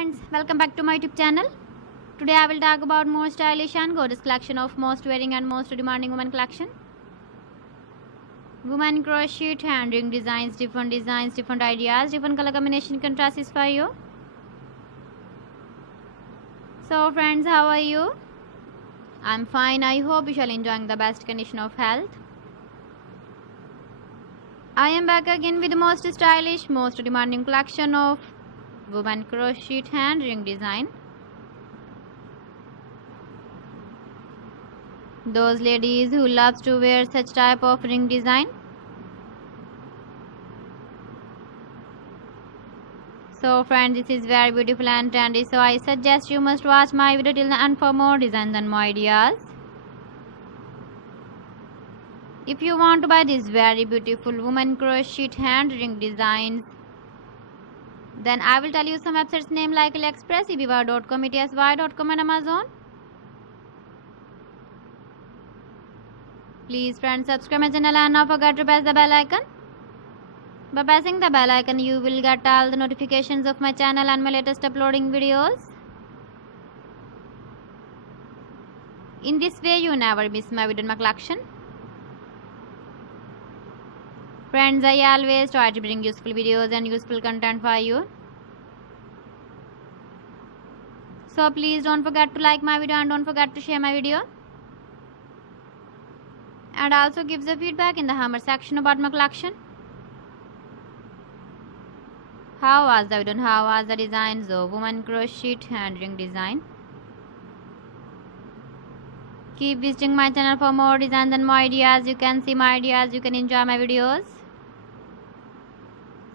friends, welcome back to my YouTube channel. Today I will talk about more stylish and gorgeous collection of most wearing and most demanding women collection. Women crochet hand ring designs, different ideas, different color combination contrasts for you. So friends, how are you? I'm fine. I hope you shall enjoying the best condition of health. I am back again with the most stylish, most demanding collection of women crochet hand ring design. Those ladies who loves to wear such type of ring design. So friends, this is very beautiful and trendy, so I suggest you must watch my video till the end for more designs and more ideas. If you want to buy these very beautiful women crochet hand ring designs, then I will tell you some websites name like AliExpress, eBay.com, ETSY.com and Amazon. Please friends, subscribe my channel and not forget to press the bell icon. By pressing the bell icon, you will get all the notifications of my channel and my latest uploading videos. In this way, you never miss my video in my collection. Friends, I always try to bring useful videos and useful content for you. So please don't forget to like my video and don't forget to share my video. And also give the feedback in the comment section about my collection. How was the video and how was the designs of women crochet hand ring design? Keep visiting my channel for more designs and more ideas. You can see my ideas, you can enjoy my videos.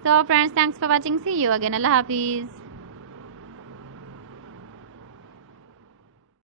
So friends, thanks for watching. See you again. Allah Hafiz.